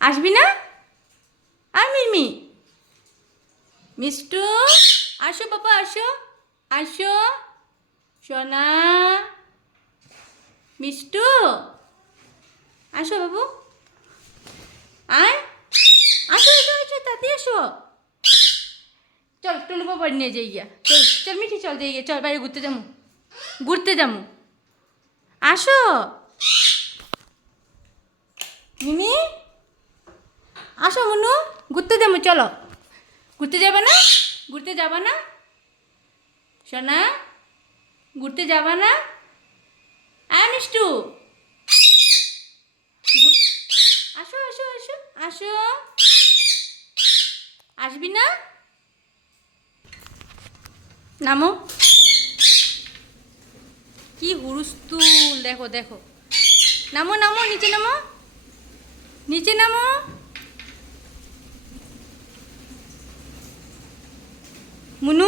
আসবি না? আর মিমি মিষ্টু, আসো বাবা, আসো আসো সোনা। মিষ্টু, আসো বাবু, আয়, আসো আসো আসো, তাড়াতাড়ি আসো। চল টুলু বাবা নিয়ে যাই গিয়া, চল চল মিঠি, চল যাই গিয়া, চল বাইরে ঘুরতে যাবো, ঘুরতে যাবো। আসো মিমি, আসো মনু, ঘুরতে যাবো, চলো। ঘুরতে যাবে না? ঘুরতে যাবা না সোনা? ঘুরতে যাবা না? আয় মিষ্টু, আসো আসো আসো আসো। আসবি না? নামো। কি হুরুস্তুল, দেখো দেখো। নামো নামো, নিচে নামো, নিচে নামো। মুনু,